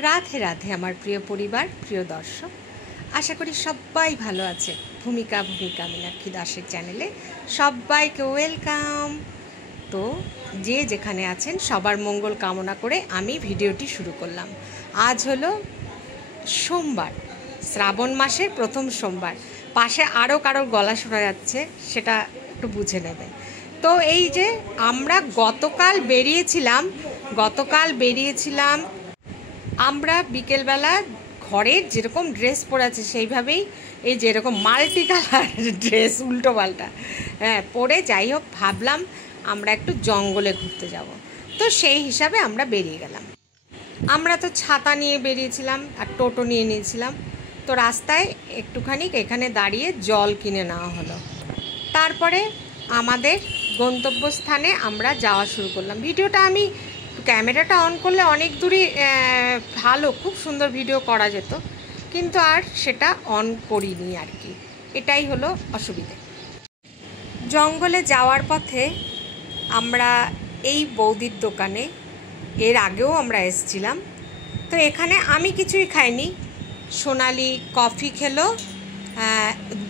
রাধে রাধে আমার প্রিয় পরিবার, প্রিয় দর্শক, আশা করি সবাই ভালো আছে। ভূমিকা মীনাক্ষী দাসের চ্যানেলে সবাইকে ওয়েলকাম। তো যে যেখানে আছেন সবার মঙ্গল কামনা করে আমি ভিডিওটি শুরু করলাম। আজ হলো সোমবার, শ্রাবণ মাসের প্রথম সোমবার। পাশে আরও কারো গলা শোনা যাচ্ছে, সেটা একটু বুঝে নেবে। তো এই যে আমরা গতকাল বেরিয়েছিলাম আমরা বিকেলবেলা ঘরের যেরকম ড্রেস পরে আছে সেইভাবেই, এই যেরকম মাল্টি কালার ড্রেস উল্টো পাল্টা পরে, যাই হোক ভাবলাম আমরা একটু জঙ্গলে ঘুরতে যাব। তো সেই হিসাবে আমরা বেরিয়ে গেলাম। আমরা তো ছাতা নিয়ে বেরিয়েছিলাম আর টোটো নিয়ে নিয়েছিলাম। তো রাস্তায় একটুখানি এখানে দাঁড়িয়ে জল কিনে নেওয়া হলো। তারপরে আমাদের গন্তব্যস্থানে আমরা যাওয়া শুরু করলাম। ভিডিওটা আমি ক্যামেরাটা অন করলে অনেক দূরই ভালো, খুব সুন্দর ভিডিও করা যেত, কিন্তু আর সেটা অন করিনি আর কি, এটাই হলো অসুবিধে। জঙ্গলে যাওয়ার পথে আমরা এই বৌদির দোকানে, এর আগেও আমরা এসেছিলাম, তো এখানে আমি কিছুই খাইনি, সোনালি কফি খেলো।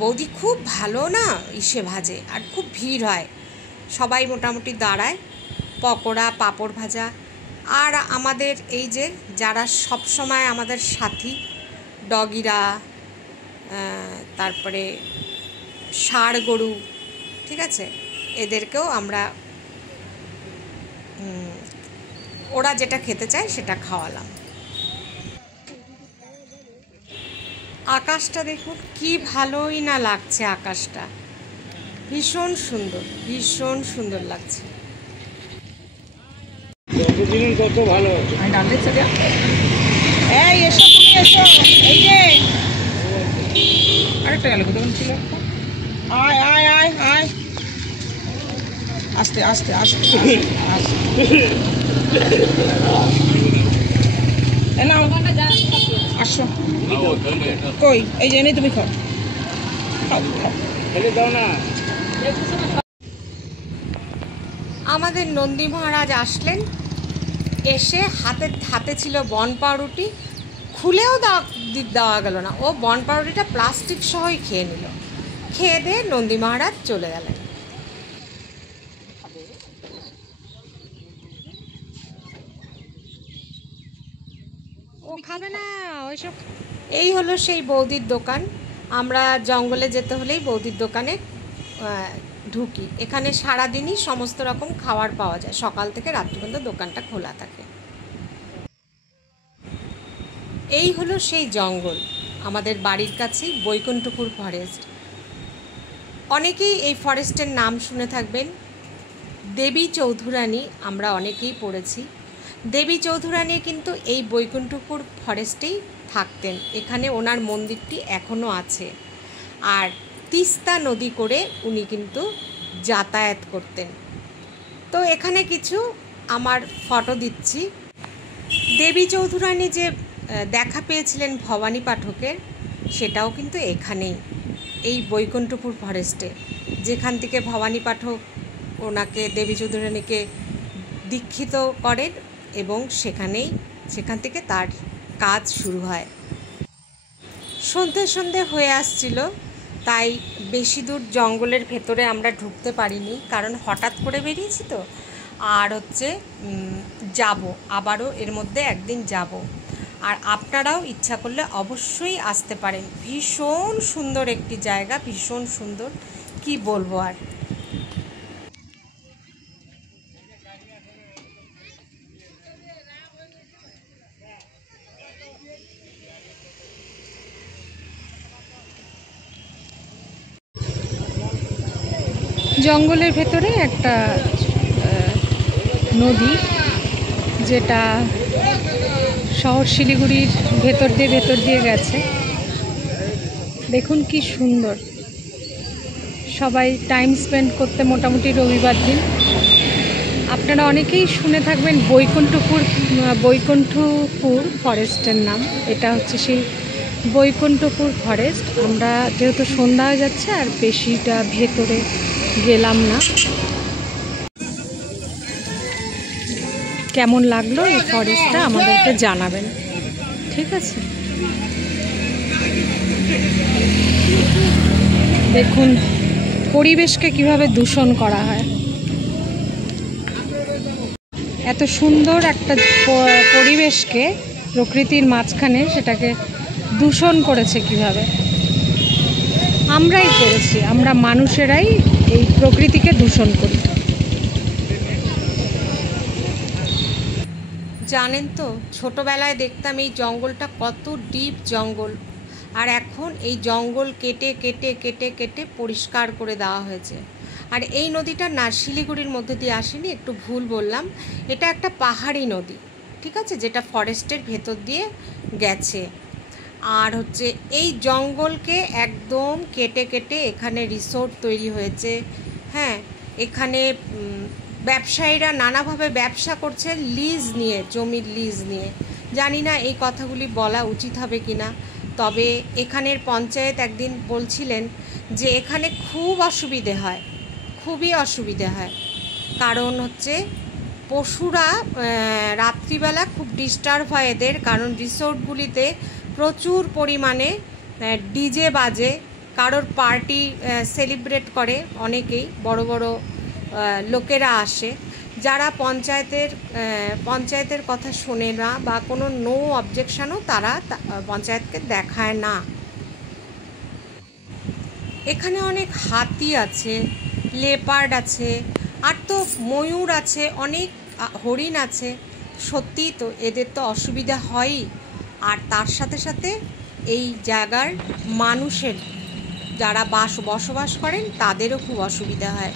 বৌদি খুব ভালো না ইসে ভাজে, আর খুব ভিড় হয়, সবাই মোটামুটি দাঁড়ায়। পকোড়া, পাঁপড় ভাজা, আর আমাদের এই যে যারা সব সময় আমাদের সাথী ডগিরা, তারপরে ষাঁড় গরু, ঠিক আছে, এদেরকেও আমরা ওরা যেটা খেতে চায় সেটা খাওয়ালাম। আকাশটা দেখুন কি ভালোই না লাগছে, আকাশটা ভীষণ সুন্দর, ভীষণ সুন্দর লাগছে। কত ভালো এই এসো, তুমি এসো, এই যে আরেকটা গেল কোথাও ছিল, আয় আয় আয় আয়, আস্তে আস্তে আস্তে নাও, আসো। কই এই যে তুমি খাও খাও খাও, দাও না। আমাদের নন্দী মহারাজ আসলেন, এসে হাতে ছিল বন পাউরুটি, খুলেও দেওয়া গেল না, ও বন পাউরুটিটা প্লাস্টিক সহই খেয়ে নিল। খেয়ে দিয়ে নন্দী মহারাজ চলে গেলেন। ও খাবে না ওইসব। এই হলো সেই বৌদির দোকান। আমরা জঙ্গলে যেতে হলেই বৌদির দোকানে ঢুকি। এখানে সারাদিনই সমস্ত রকম খাবার পাওয়া যায়, সকাল থেকে রাত্রি পর্যন্ত দোকানটা খোলা থাকে। এই হলো সেই জঙ্গল, আমাদের বাড়ির কাছেই বৈকুণ্ঠপুর ফরেস্ট। অনেকেই এই ফরেস্টের নাম শুনে থাকবেন, দেবী চৌধুরানী আমরা অনেকেই পড়েছি। দেবী চৌধুরানী কিন্তু এই বৈকুণ্ঠপুর ফরেস্টেই থাকতেন, এখানে ওনার মন্দিরটি এখনও আছে। আর তিস্তা নদী করে উনি কিন্তু যাতায়াত করতেন। তো এখানে কিছু আমার ফটো দিচ্ছি। দেবী চৌধুরানী যে দেখা পেয়েছিলেন ভবানী পাঠকের, সেটাও কিন্তু এখানেই, এই বৈকুণ্ঠপুর ফরেস্টে, যেখান থেকে ভবানী পাঠক ওনাকে, দেবী চৌধুরানীকে দীক্ষিত করেন, এবং সেখান থেকে তার কাজ শুরু হয়। সন্ধে হয়ে আসছিল, তাই বেশি দূর জঙ্গলের ভেতরে আমরা ঢুকতে পারিনি, কারণ হঠাৎ করে বেরিয়েছি তো। আর যাব আবারও, এর মধ্যে একদিন যাব। আর আপনারাও ইচ্ছা করলে অবশ্যই আসতে পারেন। ভীষণ সুন্দর একটি জায়গা, ভীষণ সুন্দর, কি বলবো আর। জঙ্গলের ভেতরে একটা নদী, যেটা শহর শিলিগুড়ির ভেতর দিয়ে গেছে। দেখুন কি সুন্দর, সবাই টাইম স্পেন্ড করতে, মোটামুটি রবিবার দিন। আপনারা অনেকেই শুনে থাকবেন বৈকুণ্ঠপুর ফরেস্টের নাম, এটা হচ্ছে সেই বৈকুণ্ঠপুর ফরেস্ট। আমরা যেহেতু সন্ধ্যা হয়ে যাচ্ছে আর বেশিটা ভেতরে গেলাম না। কেমন লাগলো এই ফরেস্টটা আমাদেরকে জানাবেন। ঠিক আছে, দেখুন পরিবেশকে কিভাবে দূষণ করা হয়। এত সুন্দর একটা পরিবেশকে, প্রকৃতির মাঝখানে সেটাকে দূষণ করেছে কিভাবে। আমরাই করেছি, আমরা মানুষেরাই এই প্রকৃতিকে দূষণ করি। জানেন তো, ছোটবেলায় দেখতাম এই জঙ্গলটা কত ডিপ জঙ্গল, আর এখন এই জঙ্গল কেটে কেটে কেটে কেটে পরিষ্কার করে দেওয়া হয়েছে। আর এই নদীটা না শিলিগুড়ির মধ্যে দিয়ে আসেনি, একটু ভুল বললাম, এটা একটা পাহাড়ি নদী, ঠিক আছে, যেটা ফরেস্টের ভেতর দিয়ে গেছে। আর হচ্ছে এই জঙ্গলকে একদম কেটে কেটে এখানে রিসোর্ট তৈরি হয়েছে। হ্যাঁ, এখানে ব্যবসায়ীরা নানাভাবে ব্যবসা করছে লিজ নিয়ে, জমির লিজ নিয়ে। জানি না এই কথাগুলি বলা উচিত হবে কি না, তবে এখানের পঞ্চায়েত একদিন বলছিলেন যে এখানে খুব অসুবিধে হয়, খুবই অসুবিধে হয়। কারণ হচ্ছে পশুরা রাত্রিবেলা খুব ডিস্টার্ব হয় এদের, কারণ রিসোর্টগুলিতে প্রচুর পরিমাণে ডিজে বাজে, কারোর পার্টি সেলিব্রেট করে, অনেকেই বড় বড় লোকেরা আসে, যারা পঞ্চায়েতের কথা শোনে না বা কোনো নো অবজেকশনও তারা পঞ্চায়েতকে দেখায় না। এখানে অনেক হাতি আছে, লেপার্ড আছে, আর তো ময়ূর আছে, অনেক হরিণ আছে। সত্যি তো এদের তো অসুবিধা হয়ই, আর তার সাথে সাথে এই জায়গার মানুষের যারা বসবাস করেন তাদেরও খুব অসুবিধা হয়।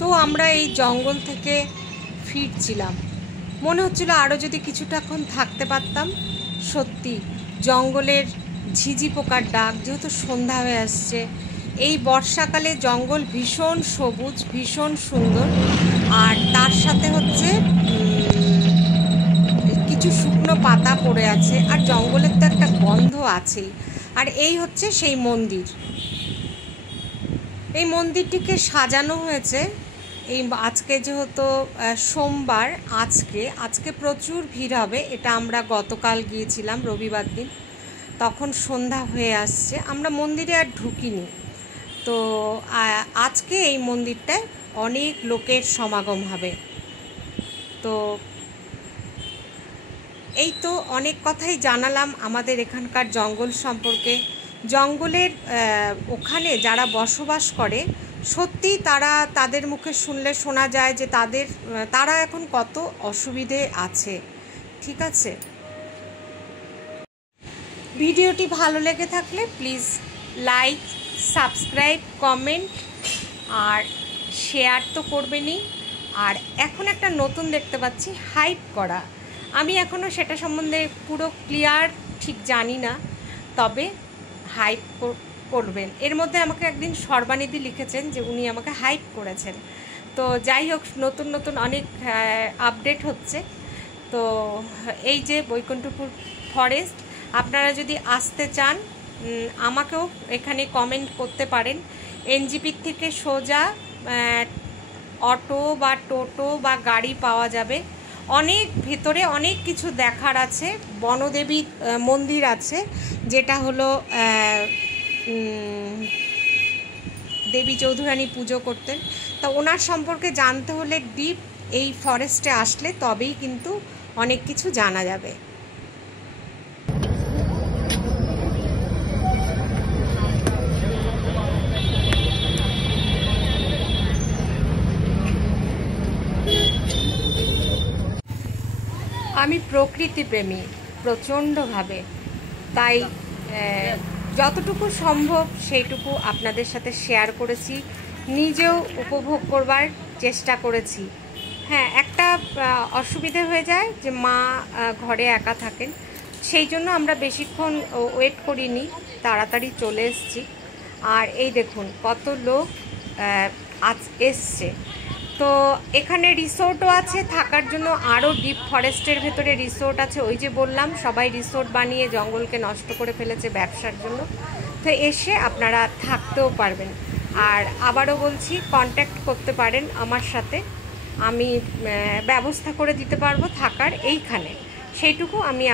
তো আমরা এই জঙ্গল থেকে ফিরছিলাম, মনে হচ্ছিল আরও যদি কিছুটাক্ষণ থাকতে পারতাম। সত্যি জঙ্গলের ঝিঝি পোকার ডাক, যেহেতু সন্ধ্যা হয়ে আসছে, এই বর্ষাকালে জঙ্গল ভীষণ সবুজ, ভীষণ সুন্দর, আর তার সাথে হচ্ছে কিছু শুকনো পাতা পড়ে আছে, আর জঙ্গলের তো একটা গন্ধ আছেই। আর এই হচ্ছে সেই মন্দির। এই মন্দিরটিকে সাজানো হয়েছে এই আজকে যেহেতু সোমবার, আজকে প্রচুর ভিড় হবে। এটা আমরা গতকাল গিয়েছিলাম রবিবার দিন, তখন সন্ধ্যা হয়ে আসছে, আমরা মন্দিরে আর ঢুকিনি। তো আজকে এই মন্দিরটায় অনেক লোকের সমাগম হবে। তো এই তো অনেক কথাই জানালাম আমাদের এখানকার জঙ্গল সম্পর্কে। জঙ্গলের ওখানে যারা বসবাস করে, সত্যি তাদের মুখে শুনলে শোনা যায় যে তারা এখন কত অসুবিধে আছে। ঠিক আছে, ভিডিওটি ভালো লেগে থাকলে প্লিজ লাইক, সাবস্ক্রাইব, কমেন্ট আর শেয়ার তো করবেনই। আর এখন একটা নতুন দেখতে পাচ্ছি, হাইপ করা। আমি এখনও সেটা সম্বন্ধে পুরো ক্লিয়ার ঠিক জানি না, তবে হাইপ করবেন। এর মধ্যে আমাকে একদিন সর্বানিধি লিখেছেন যে উনি আমাকে হাইপ করেছেন। তো যাই হোক, নতুন নতুন অনেক আপডেট হচ্ছে। তো এই যে বৈকুণ্ঠপুর ফরেস্ট, আপনারা যদি আসতে চান আমাকেও এখানে কমেন্ট করতে পারেন। এনজিপির থেকে সোজা অটো বা টোটো বা গাড়ি পাওয়া যাবে। অনেক ভেতরে অনেক কিছু দেখার আছে। বনদেবী মন্দির আছে, যেটা হলো দেবী চৌধুরানী পুজো করতেন। তা ওনার সম্পর্কে জানতে হলে ডিপ এই ফরেস্টে আসলে তবেই কিন্তু অনেক কিছু জানা যাবে। আমি প্রকৃতিপ্রেমী প্রচণ্ডভাবে, তাই যতটুকু সম্ভব সেইটুকু আপনাদের সাথে শেয়ার করেছি, নিজেও উপভোগ করবার চেষ্টা করেছি। হ্যাঁ, একটা অসুবিধে হয়ে যায় যে মা ঘরে একা থাকেন, সেই জন্য আমরা বেশিক্ষণ ওয়েট করিনি, তাড়াতাড়ি চলে এসেছি। আর এই দেখুন কত লোক আজ এসছে। তো এখানে রিসোর্টও আছে থাকার জন্য, আরও ডিপ ফরেস্টের ভেতরে রিসোর্ট আছে। ওই যে বললাম, সবাই রিসোর্ট বানিয়ে জঙ্গলকে নষ্ট করে ফেলেছে ব্যবসার জন্য। তো এসে আপনারা থাকতেও পারবেন। আর আবারও বলছি, কন্ট্যাক্ট করতে পারেন আমার সাথে, আমি ব্যবস্থা করে দিতে পারবো থাকার এইখানে। সেইটুকু আমি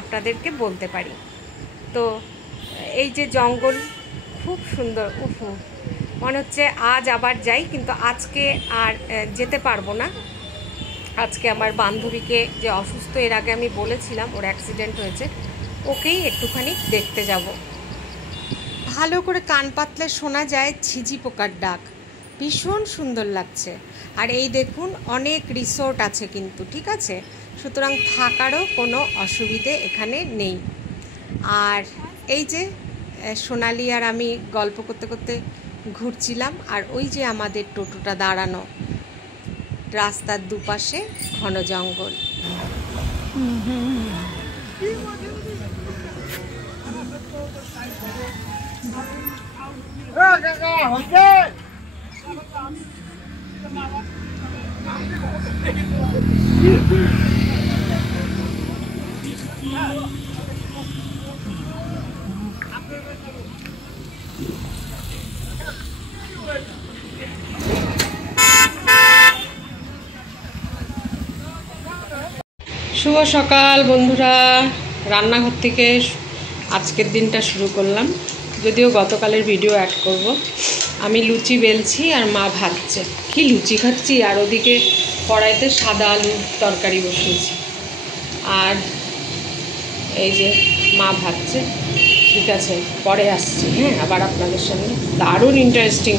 আপনাদেরকে বলতে পারি। তো এই যে জঙ্গল খুব সুন্দর, উফু মনে হচ্ছে আজ আবার যাই, কিন্তু আজকে আর যেতে পারবো না। আজকে আমার বান্ধবীকে, যে অসুস্থ, এর আগে আমি বলেছিলাম ওর অ্যাক্সিডেন্ট হয়েছে, ওকেই একটুখানি দেখতে যাব। ভালো করে কান পাতলে শোনা যায় ঝিঝি পোকার ডাক, ভীষণ সুন্দর লাগছে। আর এই দেখুন অনেক রিসোর্ট আছে কিন্তু, ঠিক আছে, সুতরাং থাকারও কোনো অসুবিধে এখানে নেই। আর এই যে সোনালি আর আমি গল্প করতে করতে ঘুরছিলাম, আর ওই যে আমাদের টোটোটা দাঁড়ানো, রাস্তার দুপাশে ঘন জঙ্গল। শুভ সকাল বন্ধুরা, রান্নাঘর থেকে আজকের দিনটা শুরু করলাম, যদিও গতকালের ভিডিও অ্যাড করব। আমি লুচি বেলছি আর মা ভাজছে। কি লুচি খাচ্ছি, আর ওদিকে কড়াইতে সাদা আলুর তরকারি বসিয়েছি, আর এই যে মা ভাজছে। ঠিক আছে, পরে আসছি, হ্যাঁ, আবার আপনাদের সামনে। দারুণ ইন্টারেস্টিং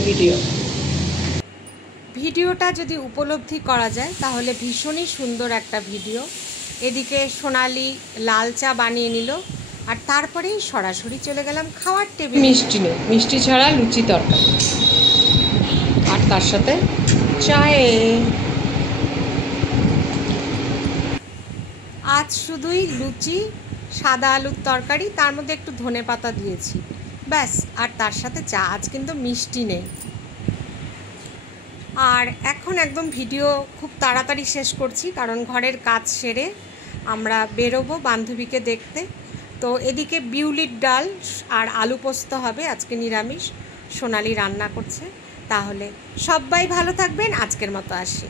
ভিডিওটা যদি উপলব্ধি করা যায় তাহলে ভীষণই সুন্দর একটা ভিডিও। এদিকে সোনালি লাল চা বানিয়ে নিল, আর তারপরেই সরাসরি চলে গেলাম খাওয়ার টেবিল। মিষ্টি নেই, মিষ্টি ছাড়া লুচি তরকারি, আর তার সাথে চায়ে। আজ শুধুই লুচি, সাদা আলুর তরকারি, তার মধ্যে একটু ধনেপাতা দিয়েছি, ব্যাস, আর তার সাথে চা। আজ কিন্তু মিষ্টি নেই। আর এখন একদম ভিডিও খুব তাড়াতাড়ি শেষ করছি, কারণ ঘরের কাজ সেরে আমরা বেরোবো বান্ধবীকে দেখতে। তো এদিকে বিউলির ডাল আর আলু পোস্ত হবে, আজকে নিরামিষ, সোনালি রান্না করছে। তাহলে সবাই ভালো থাকবেন, আজকের মতো আসি।